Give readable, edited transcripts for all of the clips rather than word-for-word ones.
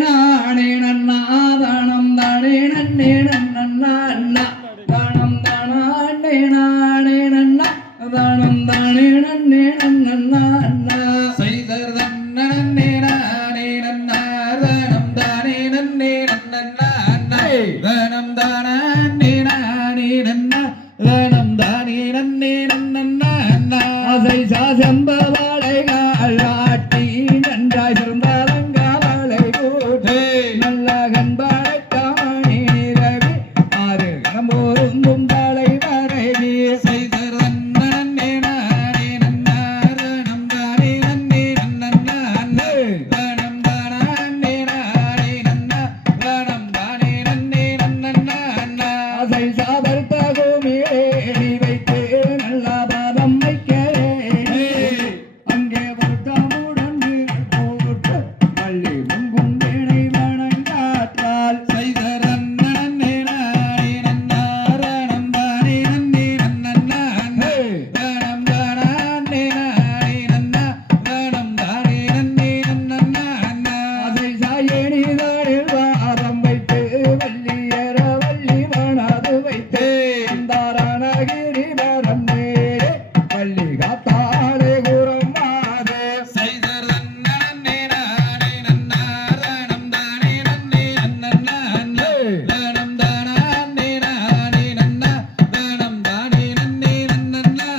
நானே நன்னா தானம் தானே நன்னே நன்னா தானம் தானே நானே நன்னா தானம் தானே நன்னே நன்னா செய்தர் தன்னே நானே நன்னா தானம் தானே நன்னே நன்னா தானம் தானே நானே நன்னா தானம் தானே நன்னே நன்னா ஆசை சாசம்பவாளை காட்டி நன்றாய் சிறந்தாலங்காவளை கூட்டு நல்ல கண்பாளை காணி ரவி ஆறு கணம்போருந்தும் தலை வரைவி செய்தர் நன்னே நானே நன்னா தானம் தானே நன்னே நன்னா தானம் தானே நானே நன்னா தானம் தானே நன்னே நன்னா ஆசை சாபர்த்த கோமியே நீ வைத்து நல்ல பாதம் வைக்க அங்கே வருத்தமுடன் போட்டு பள்ளி முங்கும் வேணை வணங்காற்றால் செய்தர் நன்னே நானே நன்னா தானம் தானே நன்னே நன்னா தானம் தானே நானே நன்னா தானம் தானே நன்னே நன்னா அதை சாயணி தானில் வாரம் வைத்து வள்ளியர வள்ளி மனது வைத்து அந்தாரணகிரி வரம் நேரே வள்ளி காத்தாளே குரம் மாதே செய்தர் நன்னே நானே நன்னா தானம் தானே நன்னே நன்னா தானம் தானே நானே நன்னா தானம் தானே நன்னே நன்னா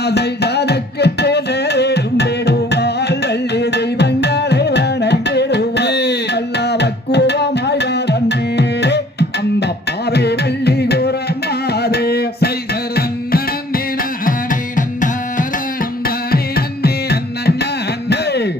ஆசை சாதக்கு தேடும் தேடுவாள் வள்ளி தெய்வங்களை வணங்கிடுவாள் நல்ல பக்குவமாய் வாரம் நேரே அந்த பாவை வள்ளி குரம் மாதே செய்தர் நன்னே நானே நன்னா தானம் தானே நன்னே நன்னா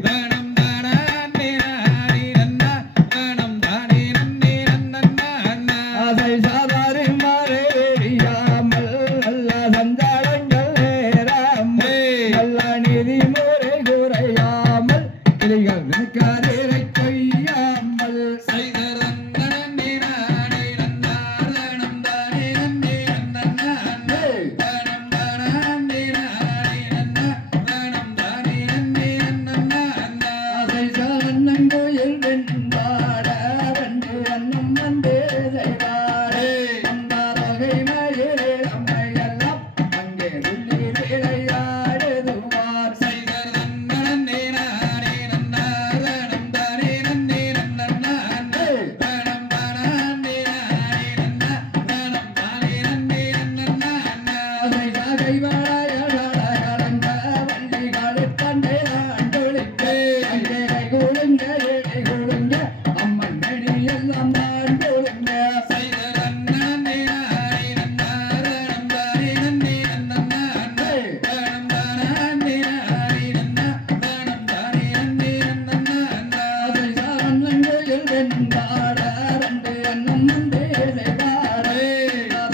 தானம் தானே நானே நன்னா தானம் தானே நன்னே நன்னா ஆசை சாதாரி மாறேறியாமல் நல்ல சஞ்சாரங்கள் நேராமல் நல்ல நிதி முறை குறையாமல் கிளிகள் நிற்காதே கொய்யாமல் செய்தர் நன்னே நானே நன்னா தானம் தானே நன்னே நன்னா தானம் தானே நானே நன்னா தானம் தானே நன்னே நன்னா ஆசை சானங்கோயில் வெண்பாட ரெண்டு அன்னம் வந்தே செய்வாரே அந்த வகை மயிலே அம்மையெல்லாம் அங்கே துள்ளி விளையாடுவார் செய்தர் நன்னே நானே நன்னா தானம் தானே நன்னே நன்னா தானம் தானே நானே நன்னா தானம் தானே நன்னே நன்னா ஆசை சாகை வாழ வள்ளி காலித்தண்டே ஆண்டொழிப்பே அங்கே கை குழுங்க ஏழை குழுங்க அம்மன் மணி எல்லாம் தான் குழுங்க செய்தர் நன்னே நானே நன்னா தானம் தானே நன்னே நன்னா தானம் தானே நானே நன்னா தானம் தானே நன்னே நன்னா ஆசை சானங்கோயில் வெண்பாட ரெண்டு அன்னம் வந்தே செய்வாரே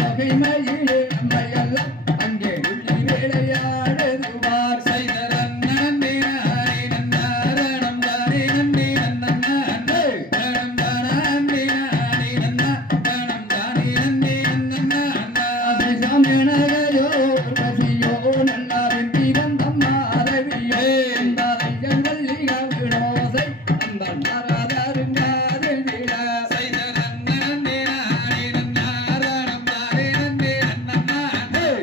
வகை மயிலே அம்மையெல்லாம் அங்கே உள்ளி விளையாடுவார் செய்தர் நன்னே நானே நன்னா தானம் தானே நன்னே நன்னா தானம் தானே நானே நன்னா தானம் தானே நன்னே நன்னா ஆசை சாமியனகையோ பசியோ நல்லா வெம்பி வந்தம்மா அரவியோ அந்த ஐயன் வள்ளி கவிழோசை அந்த நாராதருங்காதில் விழ செய்தர் நன்னே நானே நன்னா தானம் தானே நன்னே நன்னா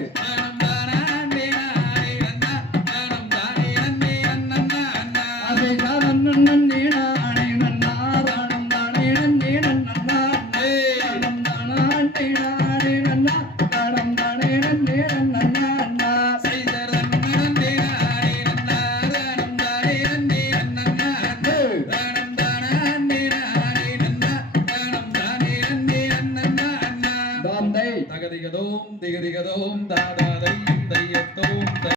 தானம் தானே நானே நன்னா தானம் தானே நன்னே நன்னா ஆசை சாதன் நன்னே நானே நன்னா தானம் தானே நன்னே நன்னா தானம் தானே நானே நன்னா தானம் தானே நன்னே நன்னா செய்தர் நன்னே நானே நன்னா தானம் தானே நன்னே நன்னா தானம் தானே நானே நன்னா தானம் தானே நன்னே நன்னா தாம் தை தகதிகதோம் திகதிகதோம் தாதாதை தையத்தோம்